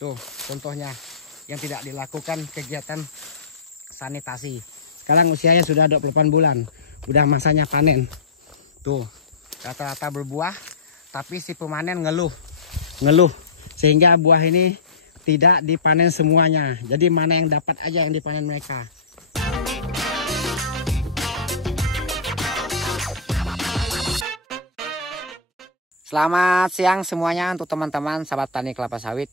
Tuh contohnya yang tidak dilakukan kegiatan sanitasi. Sekarang usianya sudah 28 bulan. Udah masanya panen. Tuh rata-rata berbuah. Tapi si pemanen ngeluh. Sehingga buah ini tidak dipanen semuanya. Jadi mana yang dapat aja yang dipanen mereka. Selamat siang semuanya untuk teman-teman sahabat tani kelapa sawit.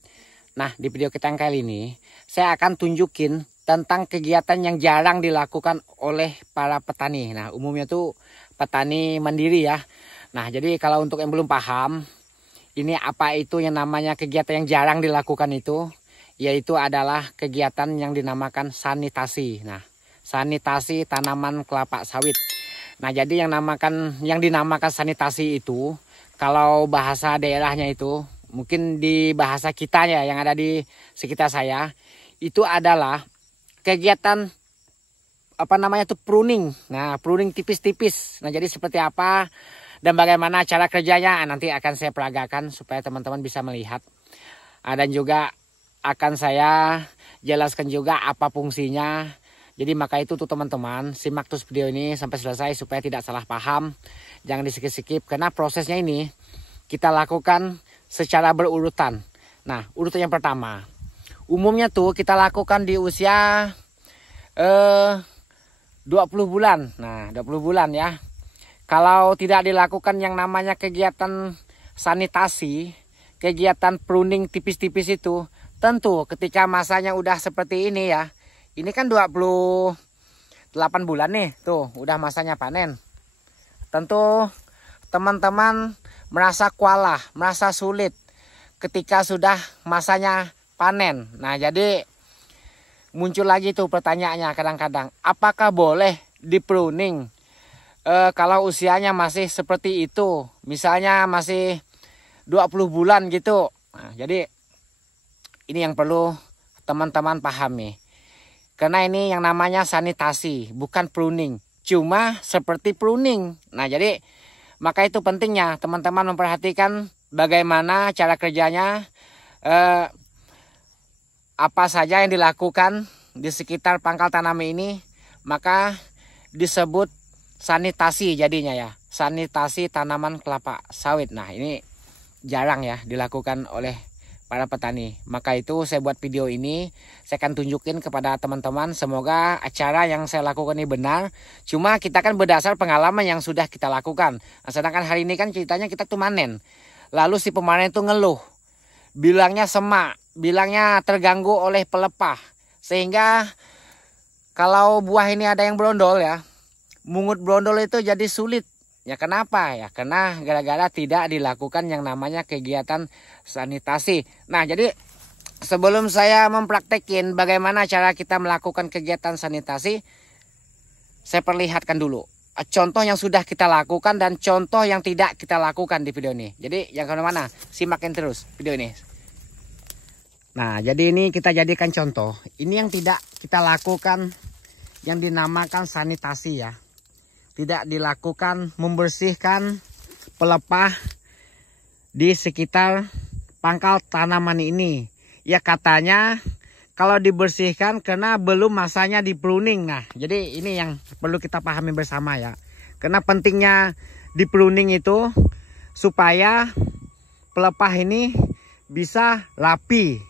Nah, di video kita yang kali ini saya akan tunjukin tentang kegiatan yang jarang dilakukan oleh para petani. Nah, umumnya tuh petani mandiri ya. Nah, jadi kalau untuk yang belum paham, ini apa itu yang namanya kegiatan yang jarang dilakukan itu, yaitu adalah kegiatan yang dinamakan sanitasi. Nah, sanitasi tanaman kelapa sawit. Nah, jadi yang dinamakan sanitasi itu, kalau bahasa daerahnya itu, mungkin di bahasa kita ya yang ada di sekitar saya, itu adalah kegiatan pruning. Nah, pruning tipis-tipis. Nah, jadi seperti apa dan bagaimana cara kerjanya nanti akan saya peragakan supaya teman-teman bisa melihat. Dan juga akan saya jelaskan juga apa fungsinya. Jadi maka itu tuh teman-teman, simak terus video ini sampai selesai supaya tidak salah paham. Jangan di-skip-skip karena prosesnya ini kita lakukan secara berurutan. Nah, urutan yang pertama, umumnya tuh kita lakukan di usia 20 bulan. Nah, 20 bulan ya. Kalau tidak dilakukan yang namanya kegiatan sanitasi, kegiatan pruning tipis-tipis itu, tentu ketika masanya udah seperti ini ya. Ini kan 28 bulan nih, tuh udah masanya panen. Tentu teman-teman merasa kualah, merasa sulit ketika sudah masanya panen. Nah, jadi muncul lagi tuh pertanyaannya kadang-kadang, apakah boleh di pruning kalau usianya masih seperti itu, misalnya masih 20 bulan gitu. Nah, jadi ini yang perlu teman-teman pahami. Karena ini yang namanya sanitasi, bukan pruning. Cuma seperti pruning. Nah, jadi maka itu pentingnya teman-teman memperhatikan bagaimana cara kerjanya, apa saja yang dilakukan di sekitar pangkal tanam ini, maka disebut sanitasi jadinya ya, sanitasi tanaman kelapa sawit. Nah, ini jarang ya dilakukan oleh para petani. Maka itu saya buat video ini, saya akan tunjukin kepada teman-teman. Semoga acara yang saya lakukan ini benar. Cuma kita kan berdasar pengalaman yang sudah kita lakukan. Nah, sedangkan hari ini kan ceritanya kita tuh manen. Lalu si pemanen itu ngeluh, bilangnya semak, bilangnya terganggu oleh pelepah. Sehingga kalau buah ini ada yang brondol ya, mungut brondol itu jadi sulit. Ya kenapa? Ya karena gara-gara tidak dilakukan yang namanya kegiatan sanitasi. Nah, jadi sebelum saya mempraktekin bagaimana cara kita melakukan kegiatan sanitasi, saya perlihatkan dulu contoh yang sudah kita lakukan dan contoh yang tidak kita lakukan di video ini. Jadi yang kemana-mana, simakin terus video ini. Nah, jadi ini kita jadikan contoh. Ini yang tidak kita lakukan yang dinamakan sanitasi ya. Tidak dilakukan membersihkan pelepah di sekitar pangkal tanaman ini. Ya katanya kalau dibersihkan karena belum masanya di pruning. Nah, jadi ini yang perlu kita pahami bersama ya. Karena pentingnya di pruning itu supaya pelepah ini bisa rapi,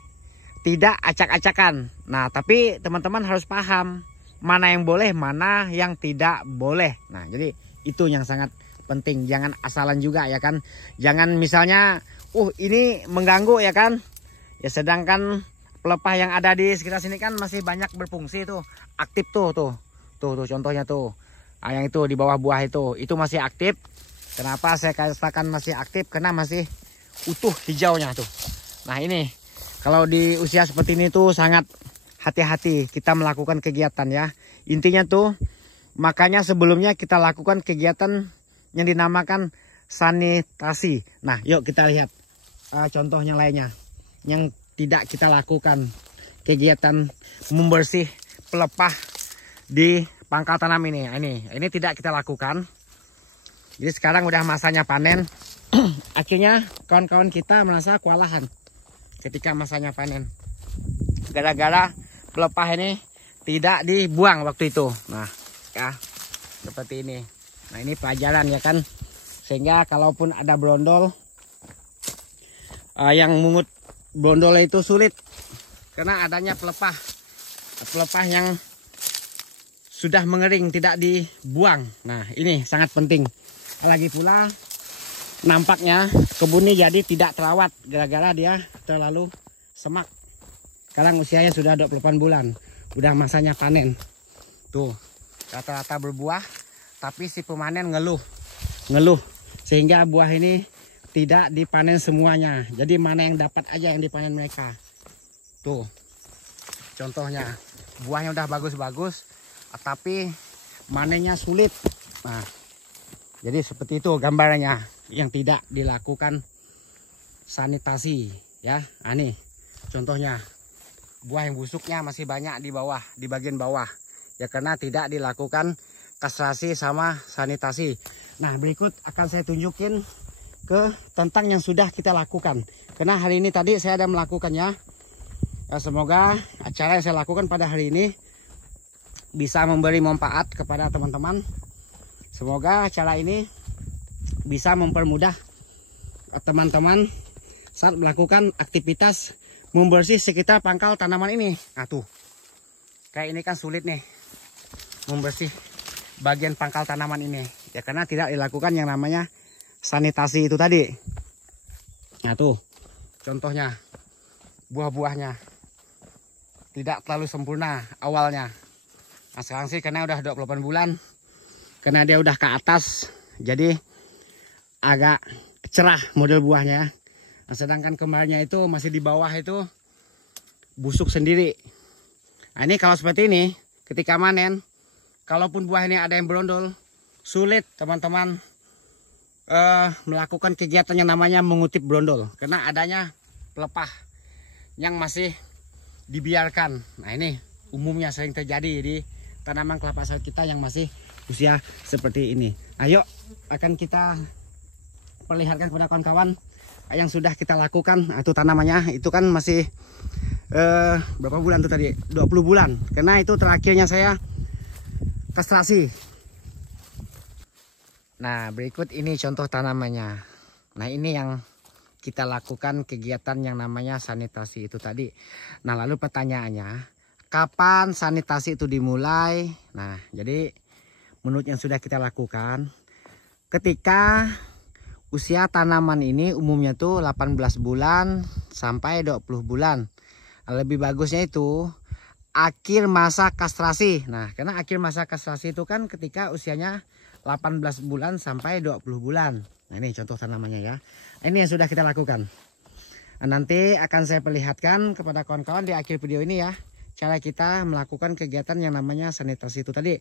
tidak acak-acakan. Nah, tapi teman-teman harus paham mana yang boleh, mana yang tidak boleh. Nah, jadi itu yang sangat penting. Jangan asalan juga ya kan. Jangan misalnya, ini mengganggu ya kan. Ya sedangkan pelepah yang ada di sekitar sini kan masih banyak berfungsi tuh. Aktif tuh contohnya tuh. Nah, yang itu di bawah buah itu masih aktif. Kenapa saya katakan masih aktif? Karena masih utuh hijaunya tuh. Nah, ini kalau di usia seperti ini tuh sangat hati-hati kita melakukan kegiatan ya. Intinya tuh makanya sebelumnya kita lakukan kegiatan yang dinamakan sanitasi. Nah, yuk kita lihat contohnya lainnya yang tidak kita lakukan, kegiatan membersih pelepah di pangkal tanam ini. Ini tidak kita lakukan. Jadi sekarang udah masanya panen. Akhirnya kawan-kawan kita merasa kewalahan. ketika masanya panen. Gara-gara pelepah ini tidak dibuang waktu itu. Nah, ya seperti ini. Nah, ini pelajaran ya kan. Sehingga kalaupun ada brondol yang mungut brondol itu sulit karena adanya pelepah yang sudah mengering, tidak dibuang. Nah, ini sangat penting. Lagi pula nampaknya kebun ini jadi tidak terawat gara-gara dia terlalu semak. Sekarang usianya sudah 28 bulan. Udah masanya panen. Tuh, rata-rata berbuah, tapi si pemanen ngeluh. Sehingga buah ini tidak dipanen semuanya. Jadi mana yang dapat aja yang dipanen mereka. Tuh, contohnya buahnya udah bagus-bagus, tapi manennya sulit. Nah, jadi seperti itu gambarannya yang tidak dilakukan sanitasi ya. Nah, nih contohnya buah yang busuknya masih banyak di bawah, di bagian bawah ya, karena tidak dilakukan kastrasi sama sanitasi. Nah, berikut akan saya tunjukin ke tentang yang sudah kita lakukan, karena hari ini tadi saya ada melakukannya. Semoga acara yang saya lakukan pada hari ini bisa memberi manfaat kepada teman-teman. Semoga acara ini bisa mempermudah teman-teman saat melakukan aktivitas membersih sekitar pangkal tanaman ini. Nah tuh, kayak ini kan sulit nih membersih bagian pangkal tanaman ini ya, karena tidak dilakukan yang namanya sanitasi itu tadi. Nah tuh contohnya buah-buahnya tidak terlalu sempurna awalnya. Nah sekarang sih karena udah 28 bulan, karena dia udah ke atas, jadi agak cerah model buahnya. Nah, sedangkan kemarinnya itu masih di bawah itu busuk sendiri. Nah ini kalau seperti ini, ketika manen, kalaupun buah ini ada yang berondol, sulit teman-teman melakukan kegiatan yang namanya mengutip brondol, karena adanya pelepah yang masih dibiarkan. Nah ini umumnya sering terjadi di tanaman kelapa sawit kita yang masih usia seperti ini. Ayo akan kita perlihatkan kepada kawan-kawan yang sudah kita lakukan. Itu tanamannya itu kan masih berapa bulan tuh tadi, 20 bulan, karena itu terakhirnya saya kastrasi. Nah berikut ini contoh tanamannya. Nah ini yang kita lakukan kegiatan yang namanya sanitasi itu tadi. Nah lalu pertanyaannya, kapan sanitasi itu dimulai? Nah jadi menurut yang sudah kita lakukan, ketika usia tanaman ini umumnya tuh 18 bulan sampai 20 bulan. Lebih bagusnya itu akhir masa kastrasi. Nah karena akhir masa kastrasi itu kan ketika usianya 18 bulan sampai 20 bulan. Nah ini contoh tanamannya ya. Ini yang sudah kita lakukan. Nah, nanti akan saya perlihatkan kepada kawan-kawan di akhir video ini ya, cara kita melakukan kegiatan yang namanya sanitasi itu tadi.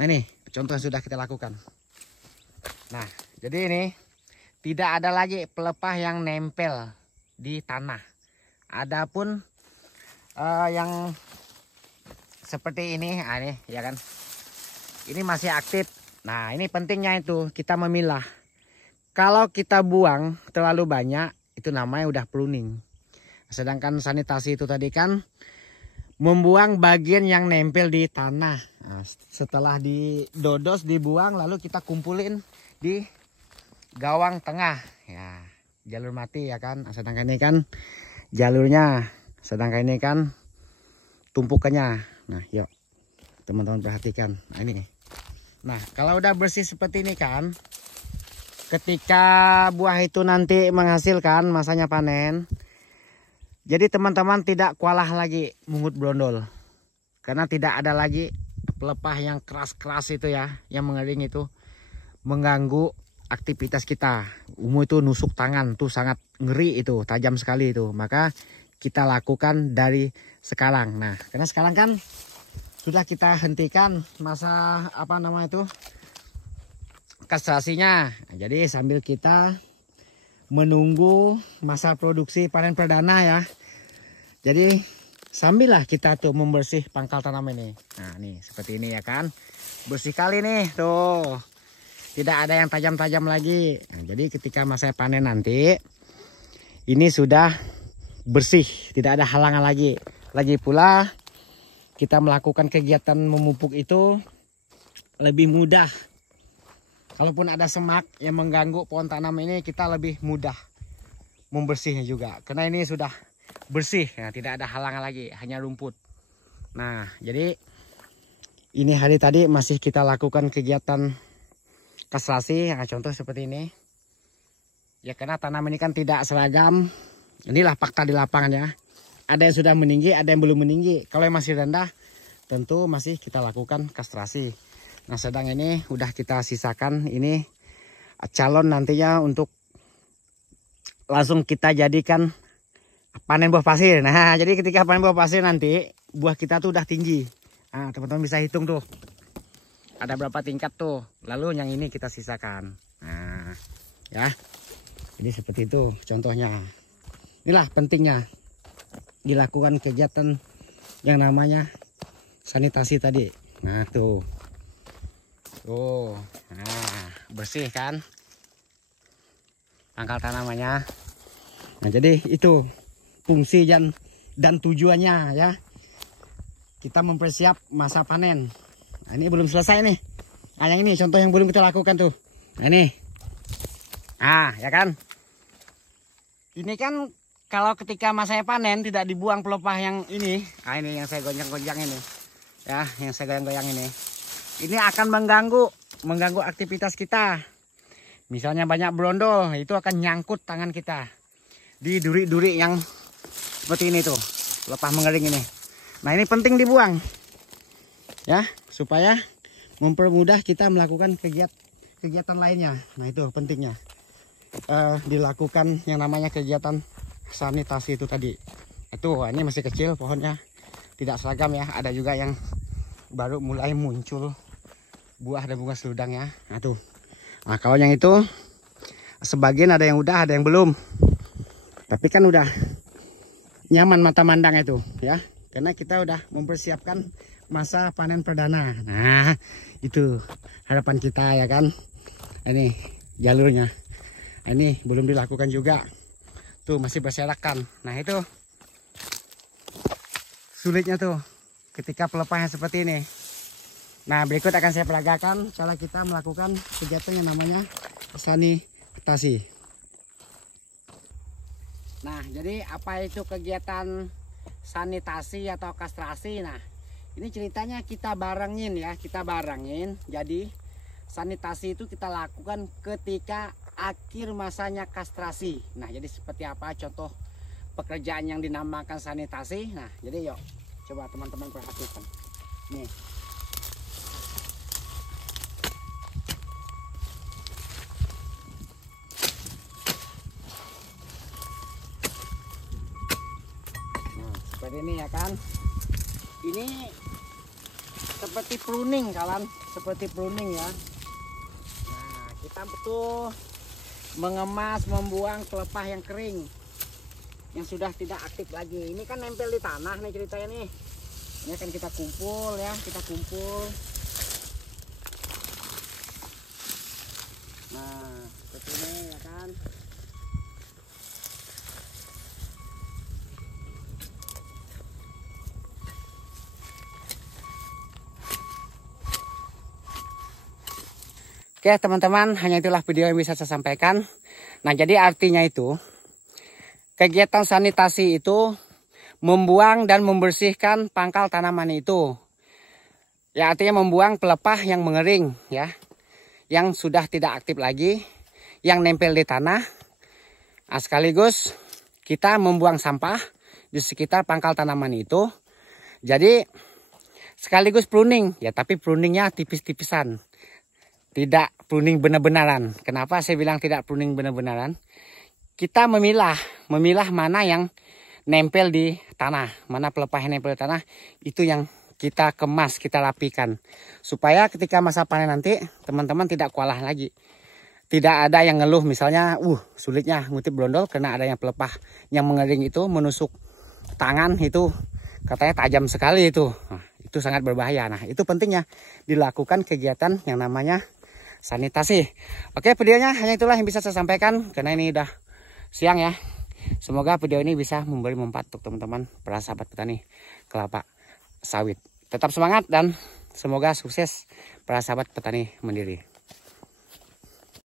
Nah ini contoh yang sudah kita lakukan. Nah jadi ini tidak ada lagi pelepah yang nempel di tanah. Adapun yang seperti ini, ini ya kan, ini masih aktif. Nah ini pentingnya itu kita memilah. Kalau kita buang terlalu banyak, itu namanya udah pruning. Sedangkan sanitasi itu tadi kan membuang bagian yang nempel di tanah. Nah, setelah didodos, dibuang, lalu kita kumpulin di gawang tengah. Ya, jalur mati ya kan. Sedangkan ini kan jalurnya. Sedangkan ini kan tumpukannya. Nah, yuk teman-teman perhatikan. Nah ini. Nah kalau udah bersih seperti ini kan, ketika buah itu nanti menghasilkan masanya panen, jadi teman-teman tidak kualah lagi mungut brondol, karena tidak ada lagi pelepah yang keras-keras itu ya, yang mengering itu mengganggu aktivitas kita. Umum itu nusuk tangan tuh sangat ngeri, itu tajam sekali itu. Maka kita lakukan dari sekarang. Nah karena sekarang kan sudah kita hentikan masa apa nama itu kastrasinya. Nah, jadi sambil kita menunggu masa produksi panen perdana ya, jadi sambillah kita tuh membersih pangkal tanam ini. Nah nih seperti ini ya kan, bersih kali nih tuh, tidak ada yang tajam-tajam lagi. Nah, jadi ketika masa panen nanti ini sudah bersih, tidak ada halangan lagi. Lagi pula kita melakukan kegiatan memupuk itu lebih mudah. Kalaupun ada semak yang mengganggu pohon tanam ini, kita lebih mudah membersihnya juga. Karena ini sudah bersih, ya, tidak ada halangan lagi, hanya rumput. Nah, jadi ini hari tadi masih kita lakukan kegiatan kastrasi. Nah, contoh seperti ini. Ya, karena tanam ini kan tidak seragam. Inilah fakta di lapangan ya. Ada yang sudah meninggi, ada yang belum meninggi. Kalau yang masih rendah, tentu masih kita lakukan kastrasi. Nah, sedang ini udah kita sisakan. Ini calon nantinya untuk langsung kita jadikan panen buah pasir. Nah, jadi ketika panen buah pasir nanti, buah kita tuh udah tinggi. Nah, teman-teman bisa hitung tuh. Ada berapa tingkat tuh. Lalu yang ini kita sisakan. Nah, ya. Jadi seperti itu contohnya. Inilah pentingnya dilakukan kegiatan yang namanya sanitasi tadi. Nah, tuh. Tuh. Nah, bersih kan pangkal tanamannya. Nah, jadi itu fungsi dan tujuannya ya. Kita mempersiap masa panen. Nah, ini belum selesai nih. Nah, yang ini contoh yang belum kita lakukan tuh. Nah, ini. Ah, ya kan? Ini kan kalau ketika masanya panen tidak dibuang pelepah yang ini. Ah, ini yang saya gonjang-gonjang ini. Ya, yang saya goyang-goyang ini. Ini akan mengganggu aktivitas kita. Misalnya banyak brondol, itu akan nyangkut tangan kita di duri-duri yang seperti ini tuh, pelepah mengering ini. Nah, ini penting dibuang. Ya, supaya mempermudah kita melakukan kegiatan lainnya. Nah, itu pentingnya dilakukan yang namanya kegiatan sanitasi itu tadi. Itu ini masih kecil pohonnya, tidak seragam ya. Ada juga yang baru mulai muncul buah dan bunga seludangnya. Nah, tuh. Nah, kalau yang itu sebagian ada yang udah, ada yang belum. Tapi kan udah nyaman mata mandang itu ya. Karena kita udah mempersiapkan masa panen perdana. Nah, itu harapan kita ya kan. Ini jalurnya. Ini belum dilakukan juga. Tuh masih berserakan. Nah, itu sulitnya tuh ketika pelepahnya seperti ini. Nah, berikut akan saya peragakan cara kita melakukan kegiatan yang namanya sanitasi. Nah, jadi apa itu kegiatan sanitasi atau kastrasi? Nah, ini ceritanya kita barengin ya, kita barengin. Jadi sanitasi itu kita lakukan ketika akhir masanya kastrasi. Nah, jadi seperti apa contoh pekerjaan yang dinamakan sanitasi? Nah, jadi yuk coba teman-teman perhatikan. Nih. Nah, seperti ini ya kan. Ini seperti pruning kawan, seperti pruning ya. Nah, kita betul mengemas, membuang pelepah yang kering yang sudah tidak aktif lagi. Ini kan nempel di tanah nih ceritanya nih. Ini akan kita kumpul ya, kita kumpul. Nah, seperti ini ya kan. Oke teman-teman, hanya itulah video yang bisa saya sampaikan. Nah, jadi artinya itu kegiatan sanitasi itu membuang dan membersihkan pangkal tanaman itu. Ya, artinya membuang pelepah yang mengering ya, yang sudah tidak aktif lagi, yang nempel di tanah. Nah, sekaligus kita membuang sampah di sekitar pangkal tanaman itu. Jadi sekaligus pruning ya, tapi pruningnya tipis-tipisan. Tidak pruning benar-benaran. Kenapa saya bilang tidak pruning benar-benaran? Kita memilah mana yang nempel di tanah, mana pelepah yang nempel di tanah, itu yang kita kemas, kita rapikan. Supaya ketika masa panen nanti, teman-teman tidak kualah lagi. Tidak ada yang ngeluh misalnya, sulitnya ngutip brondol karena ada yang pelepah yang mengering itu menusuk tangan, itu katanya tajam sekali itu. Nah, itu sangat berbahaya. Nah, itu pentingnya dilakukan kegiatan yang namanya sanitasi. Oke, videonya hanya itulah yang bisa saya sampaikan karena ini udah siang ya. Semoga video ini bisa memberi manfaat untuk teman-teman para sahabat petani kelapa sawit. Tetap semangat dan semoga sukses para sahabat petani mandiri.